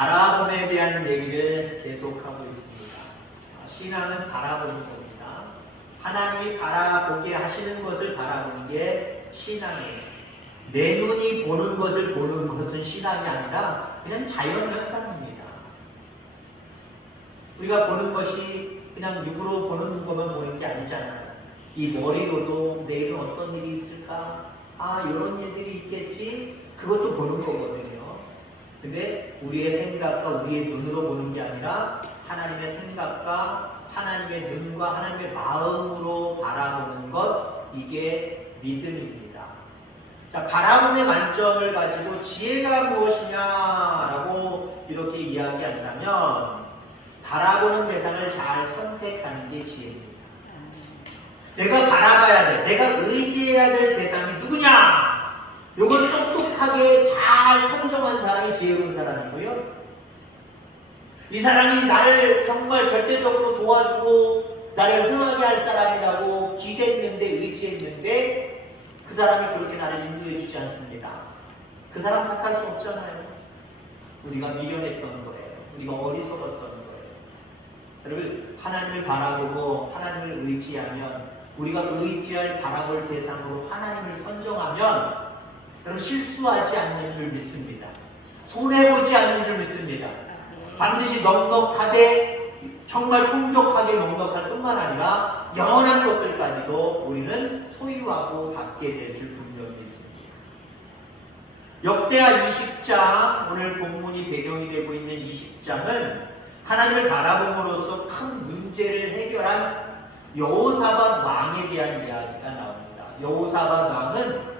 바라봄에 대한 얘기를 계속하고 있습니다. 신앙은 바라보는 겁니다. 하나님이 바라보게 하시는 것을 바라보는 게 신앙이에요. 내 눈이 보는 것을 보는 것은 신앙이 아니라 그냥 자연 현상입니다. 우리가 보는 것이 그냥 육으로 보는 것만 보는 게 아니잖아요. 이 머리로도 내일은 어떤 일이 있을까? 이런 일들이 있겠지? 그것도 보는 거거든요. 근데 우리의 생각과 우리의 눈으로 보는 게 아니라 하나님의 생각과 하나님의 눈과 하나님의 마음으로 바라보는 것, 이게 믿음입니다. 자, 바라봄의 관점을 가지고 지혜가 무엇이냐라고 이렇게 이야기한다면 바라보는 대상을 잘 선택하는 게 지혜입니다. 내가 바라봐야 돼, 내가 의지해야 될 대상이 누구냐? 이걸 똑똑하게 잘 선정한 사람이 지혜로운 사람이고요. 이 사람이 나를 정말 절대적으로 도와주고 나를 흥하게 할 사람이라고 기대했는데, 의지했는데 그 사람이 그렇게 나를 인도해 주지 않습니다. 그 사람 탓할 수 없잖아요. 우리가 미련했던 거예요. 우리가 어리석었던 거예요. 여러분, 하나님을 바라보고 하나님을 의지하면, 우리가 의지할 바라볼 대상으로 하나님을 선정하면 여러분, 실수하지 않는 줄 믿습니다. 손해보지 않는 줄 믿습니다. 반드시 넉넉하게, 정말 풍족하게 넉넉할 뿐만 아니라 영원한 것들까지도 우리는 소유하고 받게 될 줄 분명히 믿습니다. 역대하 20장, 오늘 본문이 배경이 되고 있는 20장은 하나님을 바라봄으로써 큰 문제를 해결한 여호사밧 왕에 대한 이야기가 나옵니다. 여호사밧 왕은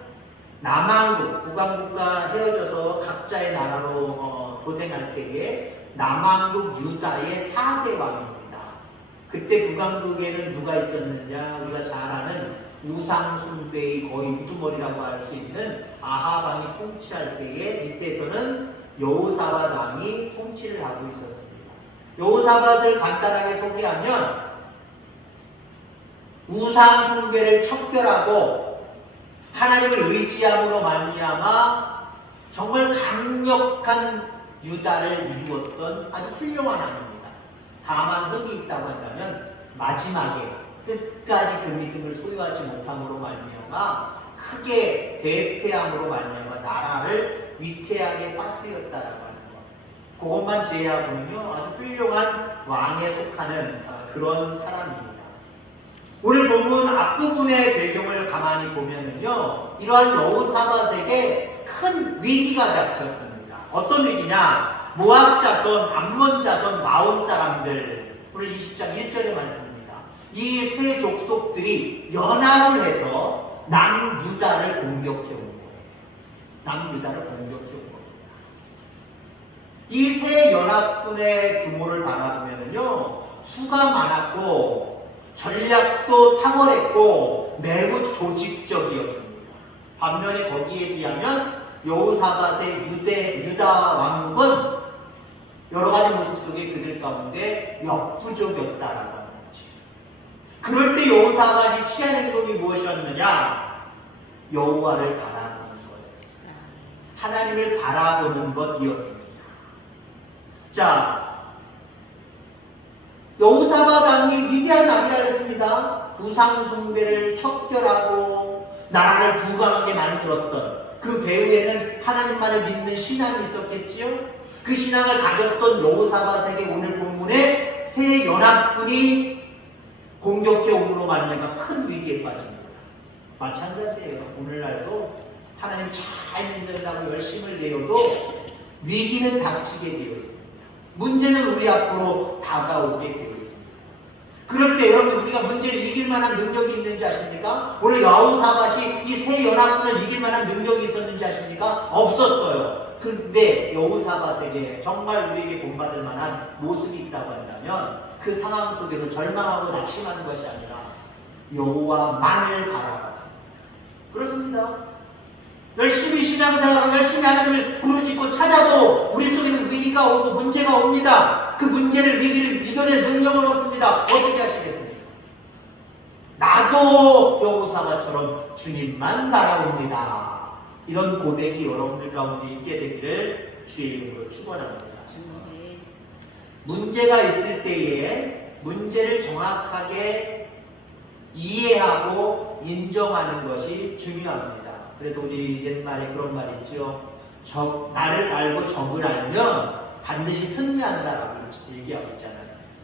남왕국, 북왕국과 헤어져서 각자의 나라로 도생할 때에 남왕국 유다의 4대 왕입니다. 그때 북왕국에는 누가 있었느냐? 우리가 잘 아는 우상숭배의 거의 우두머리라고 할 수 있는 아합 왕이 통치할 때에 밑에서는 여호사밧 왕이 통치를 하고 있었습니다. 여호사밧을 간단하게 소개하면 우상숭배를 척결하고 하나님을 의지함으로 말미암아 정말 강력한 유다를 이루었던 아주 훌륭한 왕입니다. 다만 흑이 있다고 한다면 마지막에 끝까지 그 믿음을 소유하지 못함으로 말미암아 크게 대패함으로 말미암아 나라를 위태하게 빠뜨렸다라고 하는 것. 그것만 제외하고는요, 아주 훌륭한 왕에 속하는 그런 사람입니다. 오늘 본문 앞부분의 배경을 가만히 보면은요, 이러한 여호사밧에게 큰 위기가 닥쳤습니다. 어떤 위기냐? 모압 자손, 암몬 자손, 마온 사람들, 오늘 20장 1절의 말씀입니다. 이 세 족속들이 연합을 해서 남유다를 공격해 온 거예요. 남유다를 공격해 온 겁니다. 이 세 연합군의 규모를 바라보면은요, 수가 많았고 전략도 탁월했고 매우 조직적이었습니다. 반면에 거기에 비하면 여호사밧의 유다 왕국은 여러 가지 모습 속에 그들 가운데 역부족이었다라고 하는 거죠. 그럴 때 여호사밧이 취한 행동이 무엇이었느냐? 여호와를 바라보는 것이었습니다. 하나님을 바라보는 것이었습니다. 자, 여호사밧 왕이 위대한 왕이라 그랬습니다. 우상 숭배를 척결하고 나라를 부강하게 만들었던 그 배후에는 하나님만을 믿는 신앙이 있었겠지요. 그 신앙을 가졌던 여호사밧에게 오늘 본문에 새 연합군이 공격해 옴으로 말미암아 큰 위기에 빠집니다. 마찬가지예요. 오늘날도 하나님 잘 믿는다고 열심을 내어도 위기는 닥치게 되어 있습니다. 문제는 우리 앞으로 다가오게 되어 있습니다. 그럴 때 여러분, 우리가 문제를 이길 만한 능력이 있는지 아십니까? 오늘 여호사밧이 이 세 연합군을 이길 만한 능력이 있었는지 아십니까? 없었어요. 근데 여호사밧에게 정말 우리에게 본받을 만한 모습이 있다고 한다면 그 상황 속에서 절망하고 낙심하는 것이 아니라 여호와만을 바라봤습니다. 그렇습니다. 열심히 신앙생활하고 열심히 하나님을 부르짖고 찾아도 우리 속에는 위기가 오고 문제가 옵니다. 그 문제를 위기를 이겨낼 능력은 없습니다. 어떻게 하시겠습니까? 나도 여호사밧처럼 주님만 바라봅니다. 이런 고백이 여러분들 가운데 있게 되기를 주의 이름으로 축원합니다. 문제가 있을 때에 문제를 정확하게 이해하고 인정하는 것이 중요합니다. 그래서 우리 옛말에 그런 말이 있죠. 나를 알고 적을 알면 반드시 승리한다라고 얘기하고 있잖아요.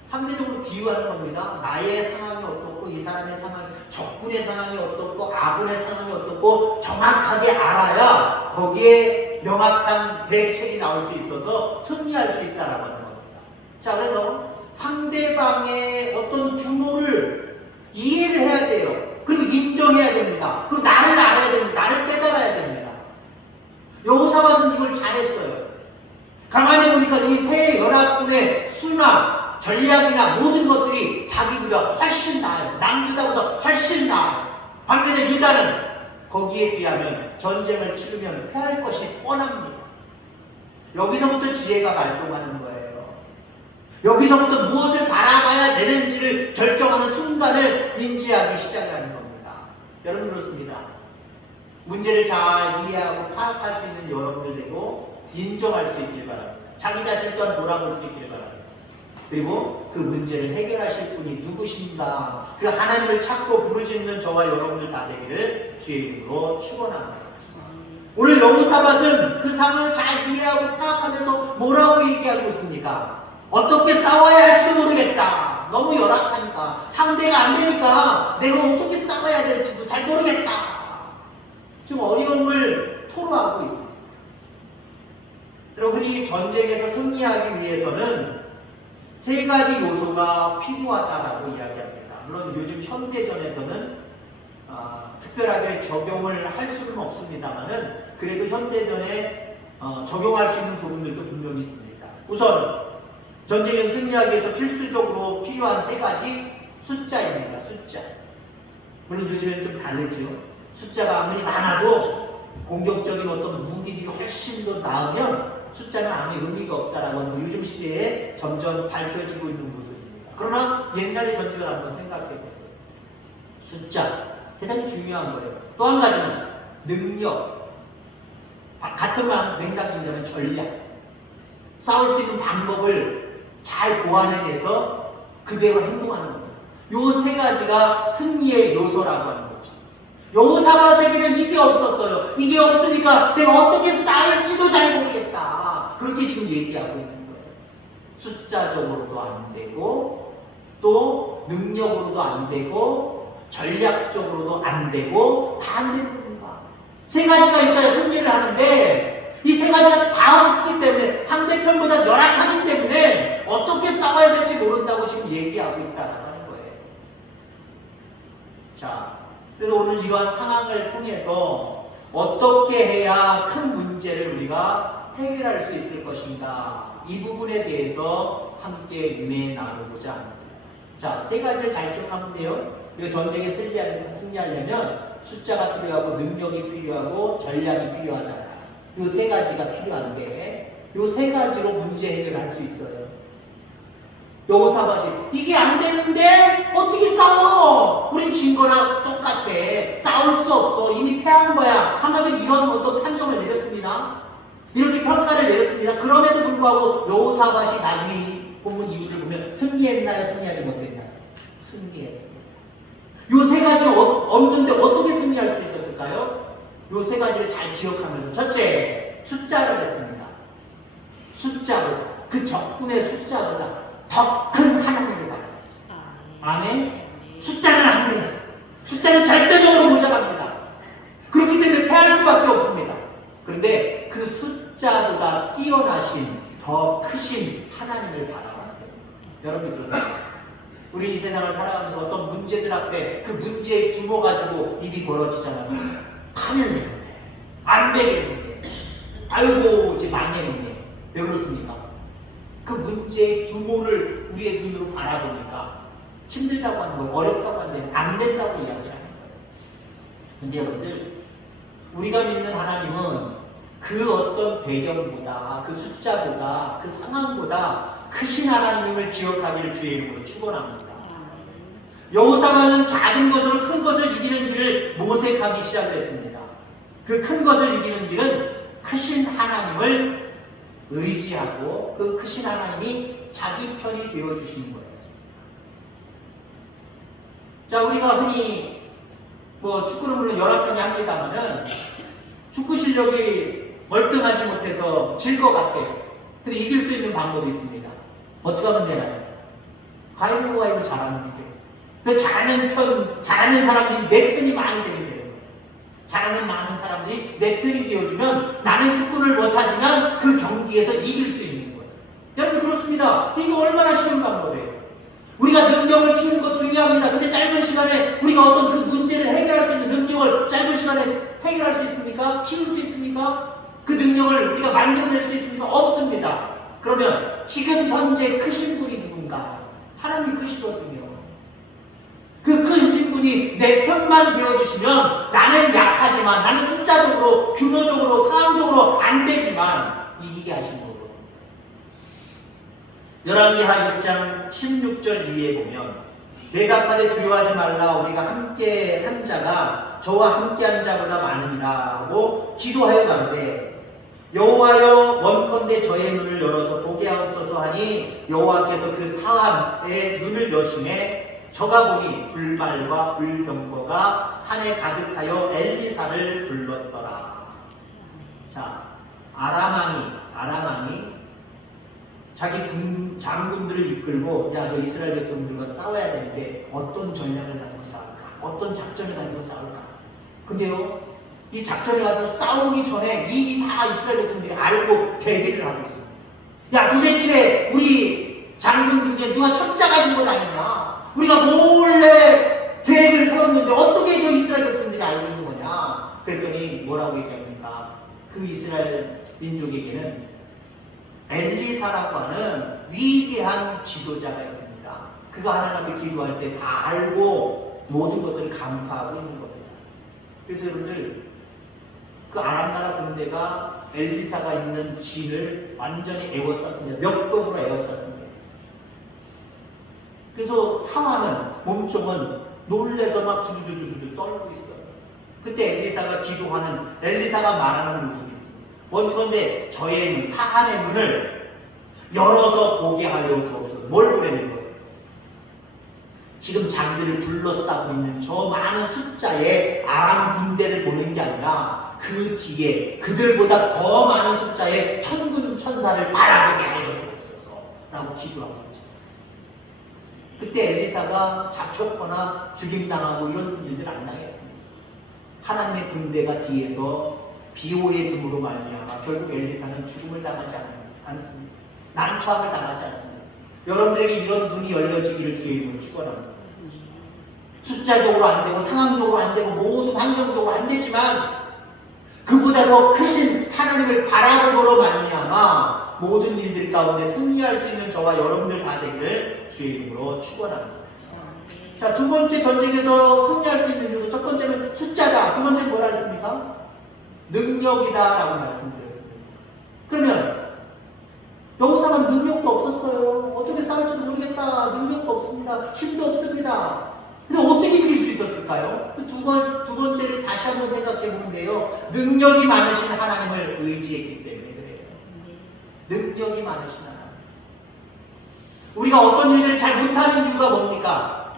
상대적으로 비유하는 겁니다. 나의 상황이 어떻고 이 사람의 상황, 적군의 상황이 어떻고 아군의 상황이 어떻고 정확하게 알아야 거기에 명확한 대책이 나올 수 있어서 승리할 수 있다라고 하는 겁니다. 자, 그래서 상대방의 어떤 규모를 이해를 해야 돼요. 그리고 인정해야 됩니다. 그리고 나를 알아야 됩니다. 나를 깨달아야 됩니다. 여호사밧은 이걸 잘했어요. 가만히 보니까 이 세 연합군의 수나 전략이나 모든 것들이 자기보다 훨씬 나아요. 남유다보다 훨씬 나아요. 반면에 유다는 거기에 비하면 전쟁을 치르면 패할 것이 뻔합니다. 여기서부터 지혜가 발동하는 거예요. 여기서부터 무엇을 바라봐야 되는지를 결정하는 순간을 인지하기 시작하는 겁니다. 여러분 그렇습니다. 문제를 잘 이해하고 파악할 수 있는 여러분들 되고 인정할 수 있길 바랍니다. 자기 자신 또한 돌아볼 수 있길 바랍니다. 그리고 그 문제를 해결하실 분이 누구신가, 그 하나님을 찾고 부르짖는 저와 여러분들 다 되기를 주의 이름으로 축원합니다. 오늘 여호사밧은 그 상황을 잘 이해하고 파악하면서 뭐라고 얘기하고 있습니까? 어떻게 싸워야 할지도 모르겠다. 너무 열악하니까, 상대가 안 되니까 내가 어떻게 싸워야 될지도 잘 모르겠다. 지금 어려움을 토로하고 있습니다. 여러분이 전쟁에서 승리하기 위해서는 세 가지 요소가 필요하다라고 이야기합니다. 물론 요즘 현대전에서는 특별하게 적용을 할 수는 없습니다만은 그래도 현대전에 적용할 수 있는 부분들도 분명히 있습니다. 우선 전쟁에서 승리하기 위해서 필수적으로 필요한 세 가지 숫자입니다. 숫자. 물론 요즘엔 좀 다르지요. 숫자가 아무리 많아도 공격적인 어떤 무기들이 훨씬 더 나으면 숫자는 아무 의미가 없다라고 하는 거 요즘 시대에 점점 밝혀지고 있는 모습입니다. 그러나 옛날의 전쟁을 한번 생각해 보세요. 숫자 대단히 중요한 거예요. 또 한 가지는 능력. 같은 말 냉각인자는 전략. 싸울 수 있는 방법을 잘 고안해내서 그대로 행동하는 겁니다. 요 세 가지가 승리의 요소라고 하는 거죠. 여호사밧에게는 이게 없었어요. 이게 없으니까 내가 어떻게 싸울지도 잘 모르겠다. 그렇게 지금 얘기하고 있는 거예요. 숫자적으로도 안 되고 또 능력으로도 안 되고 전략적으로도 안 되고 다 안 되는 겁니다. 세 가지가 있어야 승리를 하는데 이 세 가지가 다 없기 때문에 상대편보다 열악하기 때문에 어떻게 싸워야 될지 모른다고 지금 얘기하고 있다는 거예요. 자, 그래서 오늘 이러한 상황을 통해서 어떻게 해야 큰 문제를 우리가 해결할 수 있을 것인가, 이 부분에 대해서 함께 은혜 나누고자 합니다. 자, 세 가지를 잘 기억하면 돼요. 이거 전쟁에 승리하려면 숫자가 필요하고 능력이 필요하고 전략이 필요하다. 이 세 가지가 필요한데 이 세 가지로 문제 해결을 할 수 있어요. 여호사밧이 이게 안 되는데 어떻게 싸워? 우린 진 거랑 똑같아. 싸울 수 없어. 이미 패한 거야. 한마디로 이런 어떤 판정을 내렸습니다. 이렇게 평가를 내렸습니다. 그럼에도 불구하고 여호사밧이 나중에 본문 이유를 보면 승리했나요? 승리하지 못했나요? 승리했습니다. 요 세 가지 없는데 어떻게 승리할 수 있었을까요? 요 세 가지를 잘 기억하면서 첫째, 숫자를 했습니다. 숫자보다, 그 적군의 숫자보다 더 큰 하나님을 바라봤습니다. 아멘? 숫자는 안 돼요. 숫자는 절대적으로 모자랍니다. 그렇기 때문에 패할 수밖에 없습니다. 그런데 그 숫자보다 뛰어나신 더 크신 하나님을 바라봐야 됩니다. 여러분 그렇습니다. 우리 이 세상을 살아가면서 어떤 문제들 앞에 그 문제에 주목가지고 입이 벌어지잖아요. 하면 되는데, 안 되겠는데, 아이고 이제 망했는데. 왜 그렇습니까? 그 문제의 규모를 우리의 눈으로 바라보니까 힘들다고 하는 거예요. 어렵다고 하는데 안 된다고 이야기하는 거예요. 근데 여러분들, 우리가 믿는 하나님은 그 어떤 배경보다, 그 숫자보다, 그 상황보다 크신 하나님을 기억하기를 주의 이름으로 축원합니다. 여호사밧은 작은 것으로 큰 것을 이기는 길을 모색하기 시작했습니다. 그 큰 것을 이기는 길은 크신 하나님을 의지하고 그 크신 하나님이 자기 편이 되어주시는 거였습니다. 자, 우리가 흔히 축구를 물론 11명이 합니다만은 축구 실력이 월등하지 못해서 질 것 같아요. 근데 이길 수 있는 방법이 있습니다. 어떻게 하면 되나요? 가위바위보 잘하는 게. 그 잘하는 사람들이 내 편이 많이 되면 되는 거예요. 잘하는 많은 사람들이 내 편이 되어주면 나는 축구를 못하지만 그 경기에서 이길 수 있는 거예요. 여러분 그렇습니다. 이거 얼마나 쉬운 방법이에요. 우리가 능력을 키우는 것 중요합니다. 근데 짧은 시간에 우리가 어떤 그 문제를 해결할 수 있는 능력을 짧은 시간에 해결할 수 있습니까? 키울 수 있습니까? 그 능력을 우리가 만들어낼 수 있습니까? 없습니다. 그러면 지금 현재 크신 분이 누군가? 하나님이 크시거든요. 그 크신 분이 내 편만 되어주시면 나는 약하지만, 나는 숫자적으로, 규모적으로, 상황적으로 안 되지만 이기게 하신 거거든요. 열왕기하 6장 16절 이에 보면 대답하되 두려워하지 말라 우리가 함께 한 자가 저와 함께 한 자보다 많으니라 하고 기도하여 가는데 여호와여 원컨대 저의 눈을 열어서 보게 하옵소서 하니 여호와께서 그 사람의 눈을 여심해 저가 보니 불발과 불병거가 산에 가득하여 엘리사를 불렀더라. 자, 아람왕이 자기 장군들을 이끌고 야, 저 이스라엘 백성들과 싸워야 되는데 어떤 전략을 가지고 싸울까? 어떤 작전을 가지고 싸울까? 근데요, 이 작전을 가지고 싸우기 전에 이 다 이스라엘 백성들이 알고 대기를 하고 있습니다. 야, 도대체 우리 장군 중에 누가 첩자가 있는 건 아니냐? 우리가 몰래 계획을 세웠는데 어떻게 저 이스라엘 백성들이 알고 있는 거냐? 그랬더니 뭐라고 얘기합니까? 그 이스라엘 민족에게는 엘리사라고 하는 위대한 지도자가 있습니다. 그가 하나님 앞에 기도할 때 다 알고 모든 것들을 간파하고 있는 겁니다. 그래서 여러분들 그 아람 나라 군대가 엘리사가 있는 진을 완전히 에워쌌습니다. 몇 동으로 에워쌌습니다. 그래서 상하는 몸종은 놀래서 막 두두두두두 떨고 있어요. 그때 엘리사가 말하는 모습이 있습니다. 원컨대 저의 눈, 사한의 눈을 열어서 보게 하려 주옵소서. 뭘 보내는 거예요? 지금 자기들을 둘러싸고 있는 저 많은 숫자의 아람 군대를 보는 게 아니라 그 뒤에 그들보다 더 많은 숫자의 천군 천사를 바라보게 하여 주옵소서 라고 기도하고 있죠. 그때 엘리사가 잡혔거나 죽임당하고 이런 일들 안 당했습니다. 하나님의 군대가 뒤에서 비호의 힘으로 말미암아 결국 엘리사는 죽음을 당하지 않습니다. 난처함을 당하지 않습니다. 여러분들에게 이런 눈이 열려지기를 주의 이름으로 축원합니다. 숫자적으로 안 되고 상황적으로 안 되고 모든 환경적으로 안 되지만 그보다 더 크신 하나님을 바라봄으로 말미암아 모든 일들 가운데 승리할 수 있는 저와 여러분들 다 되기를 주의 이름으로 축원합니다. 자, 두 번째 전쟁에서 승리할 수 있는 요소, 첫 번째는 숫자다. 두 번째는 뭐라 했습니까? 능력이다 라고 말씀드렸습니다. 그러면 여호사는 능력도 없었어요. 어떻게 싸울지도 모르겠다. 능력도 없습니다. 힘도 없습니다. 근데 어떻게 이길 수 있었을까요? 두 번째를 다시 한번 생각해 보는데요. 능력이 많으신 하나님을 의지했기 때문에 그래요. 능력이 많으신 하나님. 우리가 어떤 일들을 잘 못하는 이유가 뭡니까?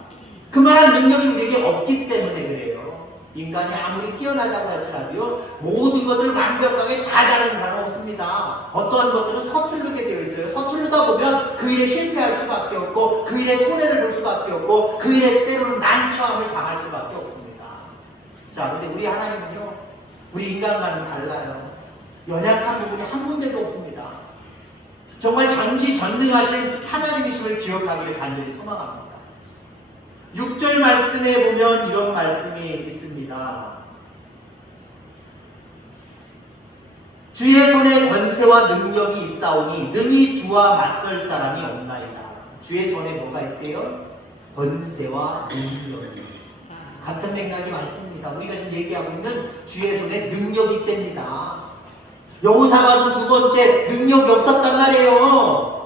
그만한 능력이 우리에게 없기 때문에 그래요. 인간이 아무리 뛰어나다고 할지라도요, 모든 것들을 완벽하게 다 잘하는 사람은 없습니다. 어떠한 것들은 서툴르게 되어 있어요. 서툴르다 보면 그 일에 실패할 수밖에 없고, 그 일에 손해를 볼 수밖에 없고, 그 일에 때로는 난처함을 당할 수밖에 없습니다. 자, 근데 우리 하나님은요, 우리 인간과는 달라요. 연약한 부분이 한 군데도 없습니다. 정말 전지전능하신 하나님이심을 기억하기를 간절히 소망합니다. 6절 말씀에 보면 이런 말씀이 있습니다. 주의 손에 권세와 능력이 있사오니 능히 주와 맞설 사람이 없나이다. 주의 손에 뭐가 있대요? 권세와 능력이. 같은 맥락이 많습니다. 우리가 지금 얘기하고 있는 주의 손에 능력이 있답니다. 여호사밧은 두 번째 능력이 없었단 말이에요.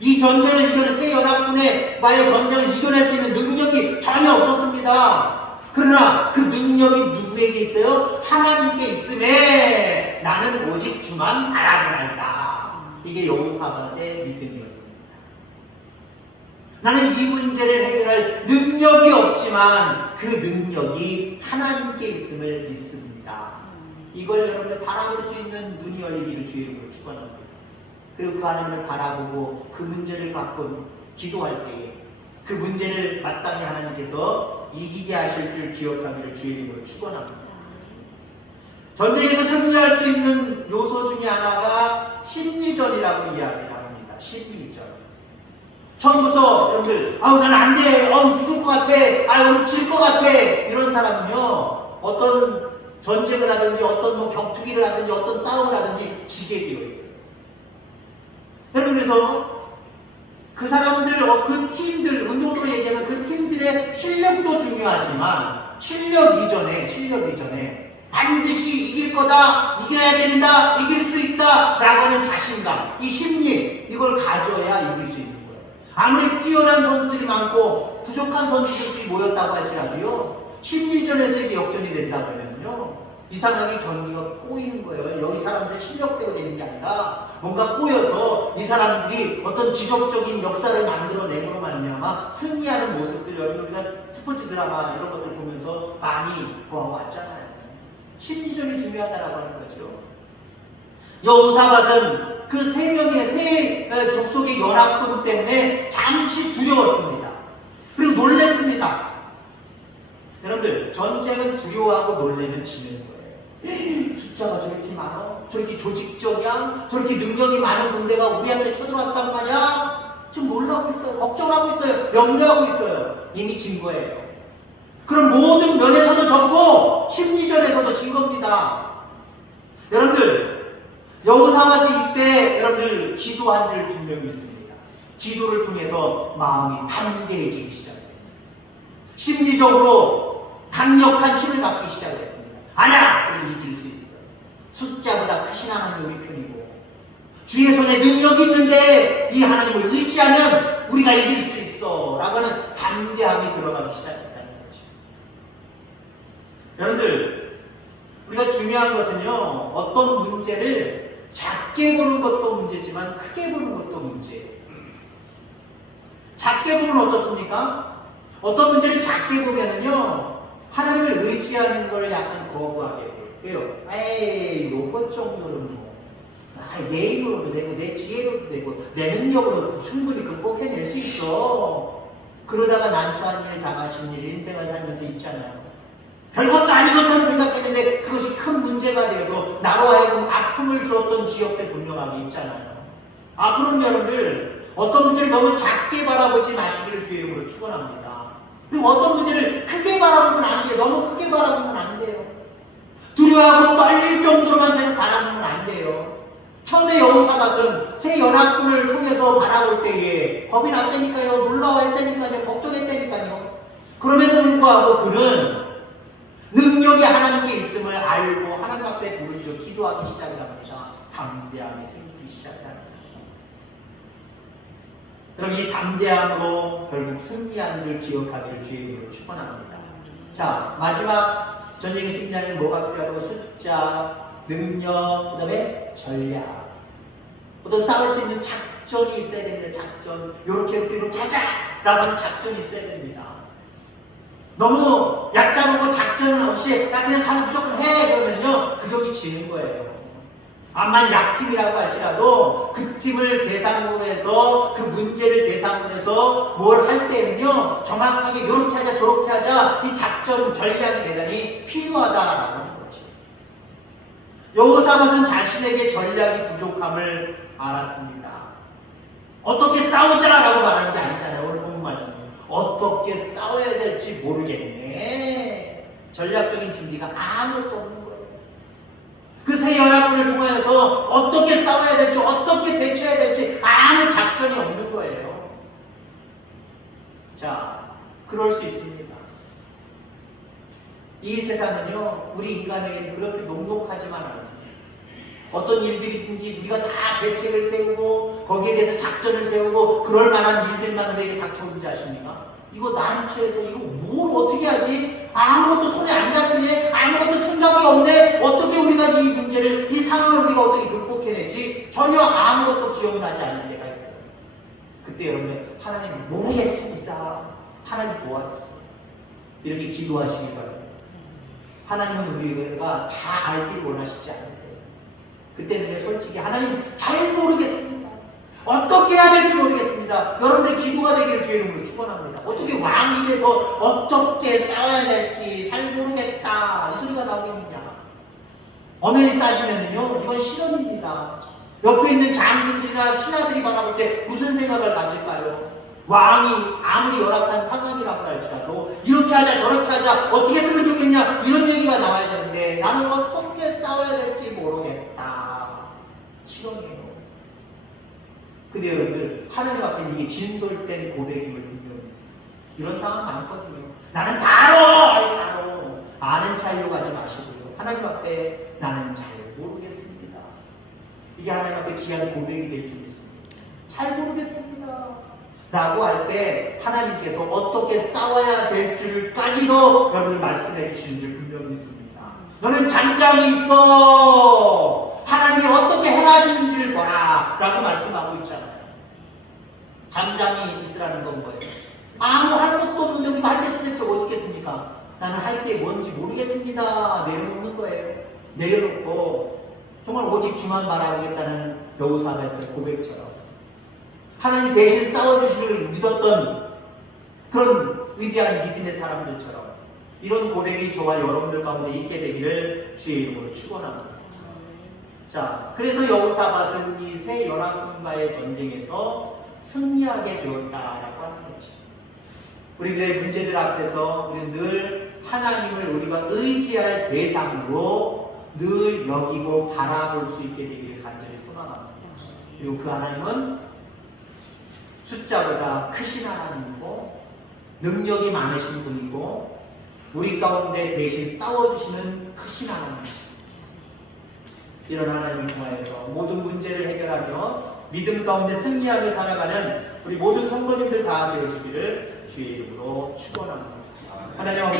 이 전쟁을 이겨낼 새 연합군의 전쟁을 이겨낼 수 있는 능력이 전혀 없었습니다. 그러나 그 능력이 누구에게 있어요? 하나님께 있음에 나는 오직 주만 바라보나이다. 이게 여호사밧의 믿음이었습니다. 나는 이 문제를 해결할 능력이 없지만 그 능력이 하나님께 있음을 믿습니다. 이걸 여러분들 바라볼 수 있는 눈이 열리기를 주의 이름으로 축원합니다. 그리고 그 하나님을 바라보고 그 문제를 갖고 기도할 때에 그 문제를 마땅히 하나님께서 이기게 하실 줄 기억하기를 주의 이름으로 축원합니다. 전쟁에서 승리할 수 있는 요소 중에 하나가 심리전이라고 이야기를 합니다. 심리전. 처음부터 여러분들 나는 안 돼, 죽을 것 같아, 오늘 질 것 같아, 이런 사람은요 어떤 전쟁을 하든지 어떤 격투기를 하든지 어떤 싸움을 하든지 지게 되어 있어요. 여러분, 그래서 그 사람들, 그 팀들, 운동으로 얘기하면 그 팀들의 실력도 중요하지만 실력 이전에 반드시 이길 거다, 이겨야 된다, 이길 수 있다 라고 하는 자신감, 이 심리, 이걸 가져야 이길 수 있는 거예요. 아무리 뛰어난 선수들이 많고 부족한 선수들이 모였다고 할지라도요, 심리전에서 이게 역전이 된다고 하면요 이상하게 경기가 꼬이는 거예요. 여기 사람들의 실력대로 되는 게 아니라 뭔가 꼬여서 이 사람들이 어떤 지적적인 역사를 만들어내므로 말미암아 승리하는 모습들, 여러분 우리가 스포츠 드라마 이런 것들 보면서 많이 보아왔잖아요. 심리전이 중요하다라고 하는 거죠. 여호사밧은 그 세 명의 세 족속의 연합군 때문에 잠시 두려웠습니다. 그리고 놀랬습니다. 여러분들, 전쟁은 두려워하고 놀래면 지는 거예요. 숫자가 저렇게 많아? 저렇게 조직적이야? 저렇게 능력이 많은 군대가 우리한테 쳐들어왔단 말이야? 지금 놀라고 있어요. 걱정하고 있어요. 염려하고 있어요. 이미 진 거예요. 그럼 모든 면에서도 졌고 심리전에서도 진 겁니다. 여러분들, 여호사밧이 이때 여러분들 기도한 줄 분명히 있습니다. 기도를 통해서 마음이 담대해지기 시작했어요. 심리적으로 강력한 힘을 갖기 시작했습니다. 아니야! 우리 이길 수 있어. 숫자보다 크신 하나님이 우리 편이고 주의 손에 능력이 있는데 이 하나님을 의지하면 우리가 이길 수 있어 라고 하는 담대함이 들어가기 시작했다는 거죠. 여러분들, 우리가 중요한 것은요, 어떤 문제를 작게 보는 것도 문제지만 크게 보는 것도 문제예요. 작게 보면 어떻습니까? 어떤 문제를 작게 보면은요, 하나님을 의지하는 걸 약간 거부하게 돼요. 왜요? 에이, 요것 정도는 내 힘으로도 되고, 내 지혜로도 되고, 내 능력으로 충분히 극복해낼 수 있어. 그러다가 난처한 일, 당하신 일, 인생을 살면서 있잖아요. 별것도 아닌 것처럼 생각했는데 그것이 큰 문제가 되어서 나로 하여금 아픔을 주었던 기억들 분명하게 있잖아요. 앞으로는 여러분들 어떤 문제를 너무 작게 바라보지 마시기를 주의 이름으로 축원합니다. 그리고 어떤 문제를 크게 바라보면 안 돼요. 너무 크게 바라보면 안 돼요. 두려워하고 떨릴 정도로만 계속 바라보면 안 돼요. 처음에 여호사밧은 새 연합군을 통해서 바라볼 때에 겁이 났다니까요. 놀라워했다니까요. 걱정했다니까요. 그럼에도 불구하고 그는 능력이 하나님께 있음을 알고 하나님 앞에 부르짖어 기도하기 시작을 합니다. 담대함이 생기기 시작합니다. 그럼 이 담대함으로 결국 승리한 줄 기억하기를 주의 이름으로 축원합니다. 자, 마지막 전쟁에 승리하면 뭐가 필요하다고? 숫자, 능력, 그 다음에 전략. 어떤 싸울 수 있는 작전이 있어야 됩니다. 작전. 요렇게 하자! 라고 하는 작전이 있어야 됩니다. 너무 얕잡은 작전 없이 그냥 가서 무조건 해! 그러면요, 그 경기 지는 거예요. 암만 약팀이라고 할지라도 그 팀을 대상으로 해서 그 문제를 대상으로 해서 뭘 할 때는요, 정확하게 요렇게 하자 저렇게 하자 이 작전 전략이 대단히 필요하다라고 하는 거죠. 여호사밧은 자신에게 전략이 부족함을 알았습니다. 어떻게 싸우자라고 말하는 게 아니잖아요. 오늘 본문 말씀은 어떻게 싸워야 될지 모르겠네. 전략적인 준비가 아무것도 없는 거예요. 그 새 연합군을 통하여서 어떻게 싸워야 될지, 어떻게 대처해야 될지 아무 작전이 없는 거예요. 자, 그럴 수 있습니다. 이 세상은요, 우리 인간에게는 그렇게 녹록하지만 않습니다. 어떤 일들이든지 우리가 다 대책을 세우고 거기에 대해서 작전을 세우고 그럴 만한 일들만 우리에게 닥쳐오는지 아십니까? 이거 난처해서 이거 뭘 어떻게 하지? 아무것도 손에 안 잡히네. 아무것도 생각이 없네. 어떻게 우리가 이 문제를, 이 상황을 우리가 어떻게 극복해내지? 전혀 아무것도 기억나지 않는 때가 있어요. 그때 여러분, 하나님 모르겠습니다. 하나님 도와주세요. 이렇게 기도하시길 바랍니다. 하나님은 우리가 다 알기를 원하시지 않으세요. 그때는 솔직히 하나님 잘 모르겠습니다. 어떻게 해야 될지 모르겠습니다. 여러분들 기도가 되기를 주의 이름으로 축원합니다. 어떻게 왕이 돼서 어떻게 싸워야 될지 잘 모르겠다 이 소리가 나오겠느냐. 엄연히 따지면요 이건 실험입니다. 옆에 있는 장군들이나 신하들이 바라볼 때 무슨 생각을 가질까요? 왕이 아무리 열악한 상황이라고 할지라도 이렇게 하자 저렇게 하자 어떻게 했으면 좋겠냐 이런 얘기가 나와야 되는데 나는 어떻게 싸워야 될지 모르겠다. 실험이에요. 근데 여러분들 하나님 앞에 이게 진솔된 고백임을 분명히 있습니다. 이런 상황 많거든요. 나는 다 알아! 아니 다 알아. 아는 차이로 가지 마시고요. 하나님 앞에 나는 잘 모르겠습니다. 이게 하나님 앞에 귀한 고백이 될 줄 믿습니다. 잘 모르겠습니다. 라고 할 때 하나님께서 어떻게 싸워야 될 줄까지도 여러분을 말씀해 주시는 줄 분명히 믿습니다. 너는 잠잠히 있어. 하나님이 어떻게 행하시는지를 보라 라고 말씀하고 있잖아요. 잠잠히 있으라는 건 뭐예요? 아무 할 것도 없는데 우리가 할 게 도대체 어떻겠습니까? 나는 할 게 뭔지 모르겠습니다. 내려놓는 거예요. 내려놓고 정말 오직 주만 바라보겠다는 여호사밧의 고백처럼 하나님 대신 싸워주시기를 믿었던 그런 위대한 믿음의 사람들처럼 이런 고백이 저와 여러분들 가운데 있게 되기를 주의 이름으로 축원합니다. 자, 그래서 여호사밧은 이 세 연합군과의 전쟁에서 승리하게 되었다라고 하는 거죠. 우리들의 문제들 앞에서 우리는 늘 하나님을 우리가 의지할 대상으로 늘 여기고 바라볼 수 있게 되기를 간절히 소망합니다. 그리고 그 하나님은 숫자보다 크신 하나님이고 능력이 많으신 분이고 우리 가운데 대신 싸워주시는 크신 하나님이십니다. 이런 하나님을 통하여서 모든 문제를 해결하며 믿음 가운데 승리하며 살아가는 우리 모든 성도님들 다 되어지기를 주의 이름으로 축원합니다. 하나님 아버지